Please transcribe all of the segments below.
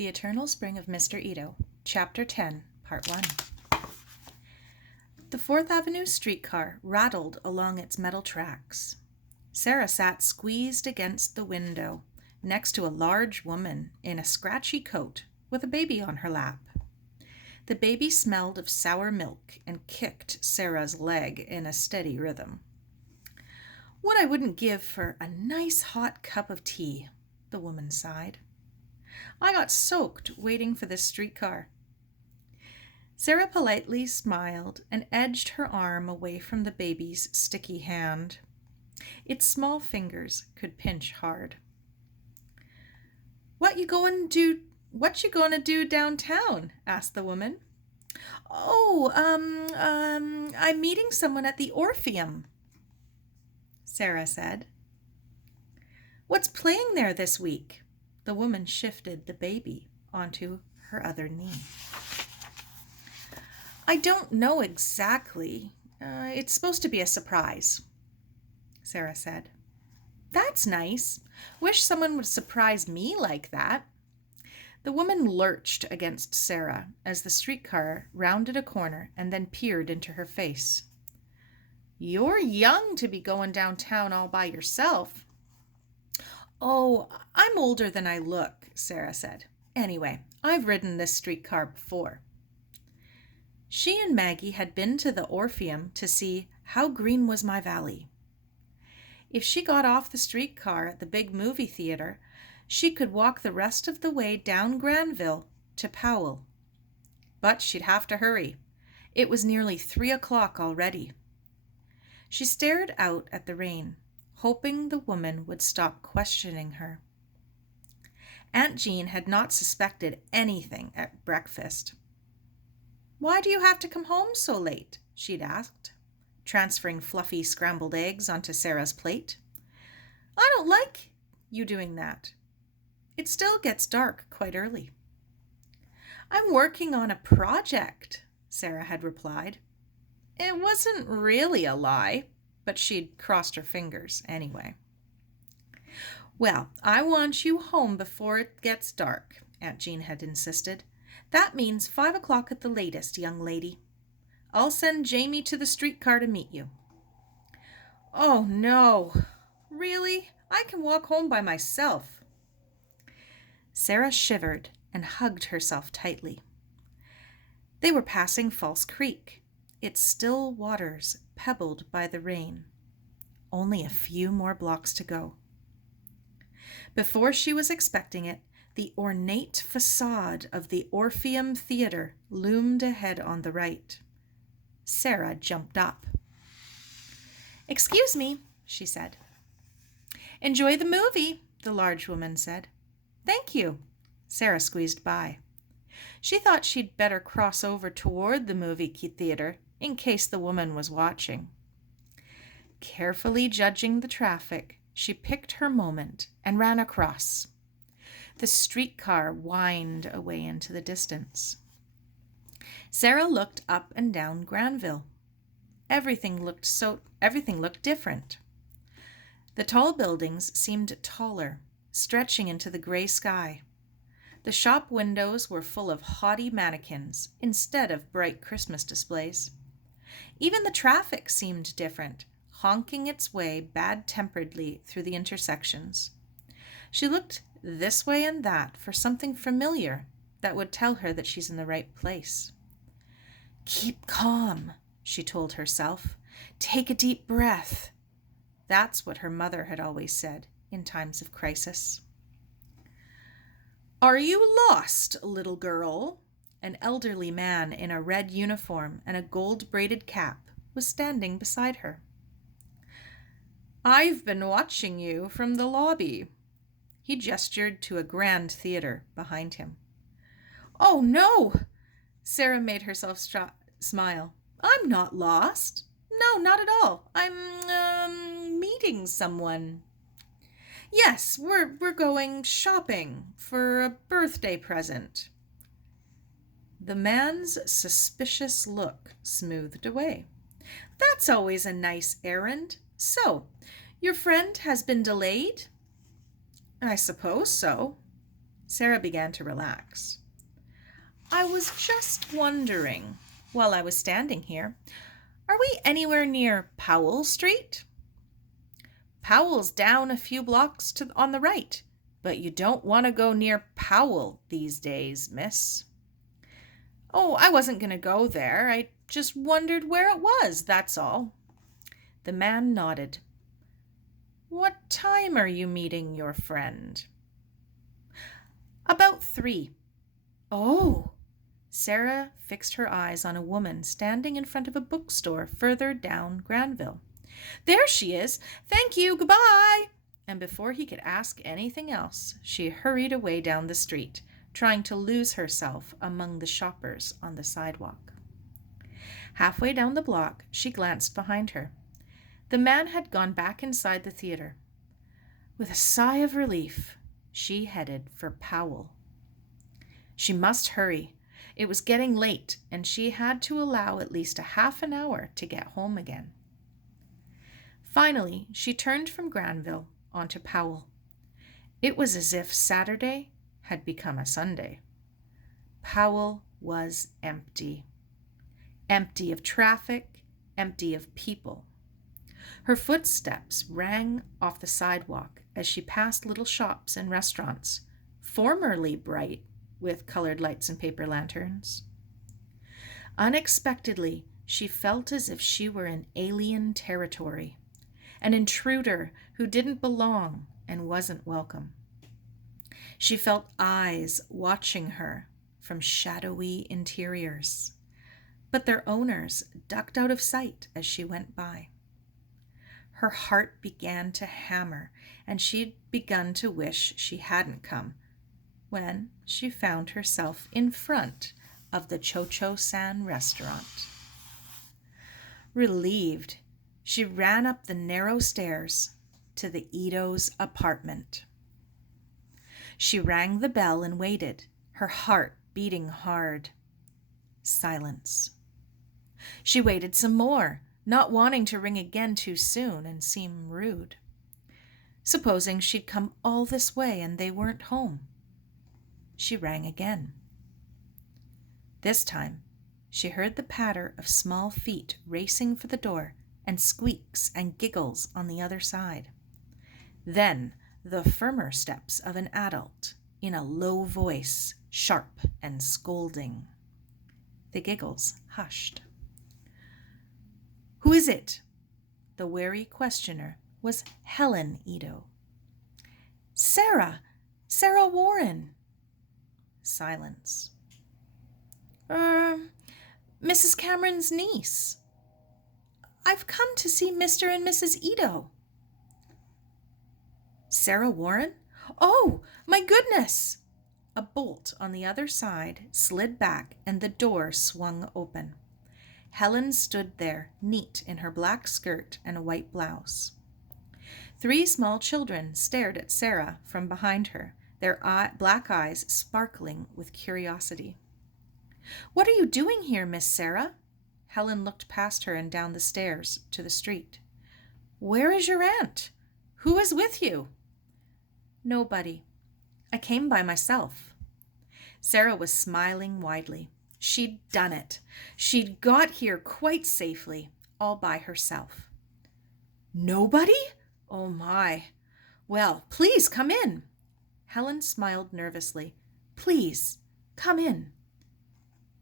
The Eternal Spring of Mr. Ito, Chapter 10, Part 1. The 4th Avenue streetcar rattled along its metal tracks. Sara sat squeezed against the window, next to a large woman in a scratchy coat with a baby on her lap. The baby smelled of sour milk and kicked Sara's leg in a steady rhythm. "What I wouldn't give for a nice hot cup of tea," the woman sighed. "I got soaked waiting for this streetcar." Sara politely smiled and edged her arm away from the baby's sticky hand. Its small fingers could pinch hard. What you going to do downtown?" asked the woman. I'm meeting someone at the Orpheum," Sara said. "What's playing there this week?" The woman shifted the baby onto her other knee. "I don't know exactly. It's supposed to be a surprise," Sara said. "That's nice. Wish someone would surprise me like that." The woman lurched against Sara as the streetcar rounded a corner and then peered into her face. "You're young to be going downtown all by yourself." "Oh, I'm older than I look," Sara said. "Anyway, I've ridden this streetcar before." She and Maggie had been to the Orpheum to see How Green Was My Valley. If she got off the streetcar at the big movie theater, she could walk the rest of the way down Granville to Powell. But she'd have to hurry. It was nearly 3 o'clock already. She stared out at the rain, hoping the woman would stop questioning her. Aunt Jean had not suspected anything at breakfast. "Why do you have to come home so late?" she'd asked, transferring fluffy scrambled eggs onto Sara's plate. "I don't like you doing that. It still gets dark quite early." "I'm working on a project," Sara had replied. It wasn't really a lie, but she'd crossed her fingers anyway. "Well, I want you home before it gets dark," Aunt Jean had insisted. "That means 5 o'clock at the latest, young lady. I'll send Jamie to the streetcar to meet you." "Oh, no. Really? I can walk home by myself." Sara shivered and hugged herself tightly. They were passing False Creek, its still waters pebbled by the rain. Only a few more blocks to go. Before she was expecting it, the ornate facade of the Orpheum Theater loomed ahead on the right. Sara jumped up. "Excuse me," she said. "Enjoy the movie," the large woman said. "Thank you." Sara squeezed by. She thought she'd better cross over toward the movie theater in case the woman was watching. Carefully judging the traffic, she picked her moment and ran across. The streetcar whined away into the distance. Sara looked up and down Granville. Everything looked different. The tall buildings seemed taller, stretching into the gray sky. The shop windows were full of haughty mannequins instead of bright Christmas displays. Even the traffic seemed different, honking its way bad-temperedly through the intersections. She looked this way and that for something familiar that would tell her that she's in the right place. "Keep calm," she told herself. "Take a deep breath." That's what her mother had always said in times of crisis. "Are you lost, little girl?" An elderly man in a red uniform and a gold-braided cap was standing beside her. "I've been watching you from the lobby." He gestured to a grand theater behind him. "Oh, no!" Sara made herself smile. "I'm not lost. No, not at all. I'm meeting someone." "Yes, we're going shopping for a birthday present." The man's suspicious look smoothed away. "That's always a nice errand. So, your friend has been delayed?" "I suppose so." Sara began to relax. I was just wondering, while I was standing here, are we anywhere near Powell Street? Powell's down a few blocks on the right, but you don't want to go near Powell these days, miss. Oh, I wasn't going to go there. I just wondered where it was, that's all. The man nodded. What time are you meeting your friend? About 3. Oh! Sara fixed her eyes on a woman standing in front of a bookstore further down Granville. There she is! Thank you! Goodbye! And before he could ask anything else, she hurried away down the street, trying to lose herself among the shoppers on the sidewalk. Halfway down the block, she glanced behind her. The man had gone back inside the theater. With a sigh of relief, she headed for Powell. She must hurry. It was getting late, and she had to allow at least a half an hour to get home again. Finally, she turned from Granville onto Powell. It was as if Saturday had become a Sunday. Powell was empty. Empty of traffic, empty of people. Her footsteps rang off the sidewalk as she passed little shops and restaurants, formerly bright with colored lights and paper lanterns. Unexpectedly, she felt as if she were in alien territory, an intruder who didn't belong and wasn't welcome. She felt eyes watching her from shadowy interiors, but their owners ducked out of sight as she went by. Her heart began to hammer, and she'd begun to wish she hadn't come, when she found herself in front of the Cho-Cho-San restaurant. Relieved, she ran up the narrow stairs to the Ito's apartment. She rang the bell and waited, her heart beating hard. Silence. She waited some more, not wanting to ring again too soon and seem rude. Supposing she'd come all this way and they weren't home. She rang again. This time, she heard the patter of small feet racing for the door and squeaks and giggles on the other side. Then, the firmer steps of an adult in a low voice, sharp and scolding. The giggles hushed. Who is it? The wary questioner was Helen Ito. Sara Warren. Silence. Mrs. Cameron's niece. I've come to see Mr. and Mrs. Ito. Sara Warren? Oh, my goodness! A bolt on the other side slid back and the door swung open. Helen stood there, neat in her black skirt and a white blouse. 3 small children stared at Sara from behind her, their black eyes sparkling with curiosity. What are you doing here, Miss Sara? Helen looked past her and down the stairs to the street. Where is your aunt? Who is with you? Nobody. I came by myself. Sara was smiling widely. She'd done it. She'd got here quite safely, all by herself. Nobody? Oh my. Well, please come in. Helen smiled nervously. Please, come in.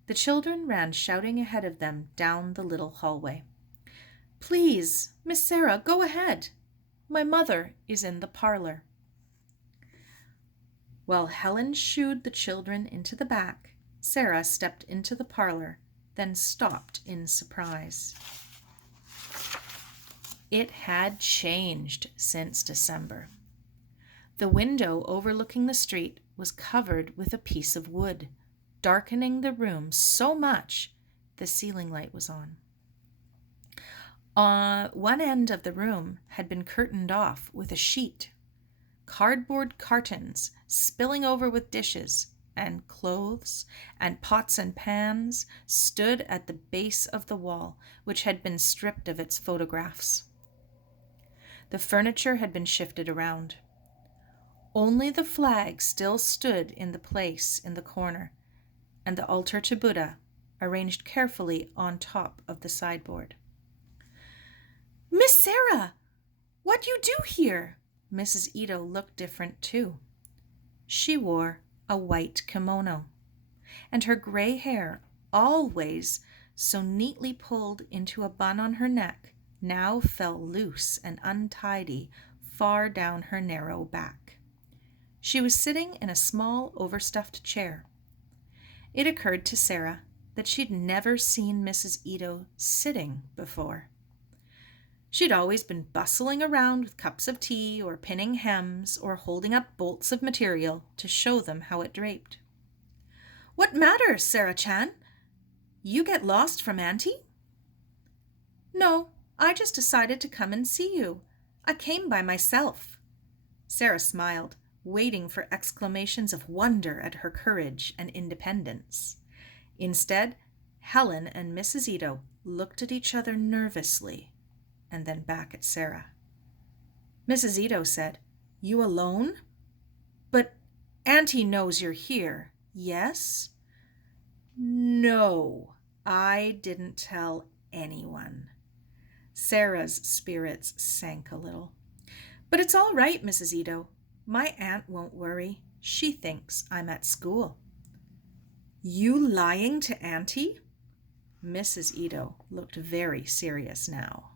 The children ran shouting ahead of them down the little hallway. Please, Miss Sara, go ahead. My mother is in the parlor. While Helen shooed the children into the back, Sara stepped into the parlor, then stopped in surprise. It had changed since December. The window overlooking the street was covered with a piece of wood, darkening the room so much the ceiling light was on. One end of the room had been curtained off with a sheet. Cardboard cartons spilling over with dishes and clothes and pots and pans stood at the base of the wall, which had been stripped of its photographs. The furniture had been shifted around. Only the flag still stood in the place in the corner, and the altar to Buddha arranged carefully on top of the sideboard. "Miss Sara, what you do here?" Mrs. Ito looked different too. She wore a white kimono, and her gray hair, always so neatly pulled into a bun on her neck, now fell loose and untidy far down her narrow back. She was sitting in a small overstuffed chair. It occurred to Sara that she'd never seen Mrs. Ito sitting before. She'd always been bustling around with cups of tea or pinning hems or holding up bolts of material to show them how it draped. "What matter, Sara-chan? You get lost from Auntie?" "No, I just decided to come and see you. I came by myself." Sara smiled, waiting for exclamations of wonder at her courage and independence. Instead, Helen and Mrs. Ito looked at each other nervously and then back at Sara. Mrs. Ito said, "You alone? But Auntie knows you're here, yes?" "No, I didn't tell anyone." Sara's spirits sank a little. "But it's all right, Mrs. Ito. My aunt won't worry. She thinks I'm at school." "You lying to Auntie?" Mrs. Ito looked very serious now.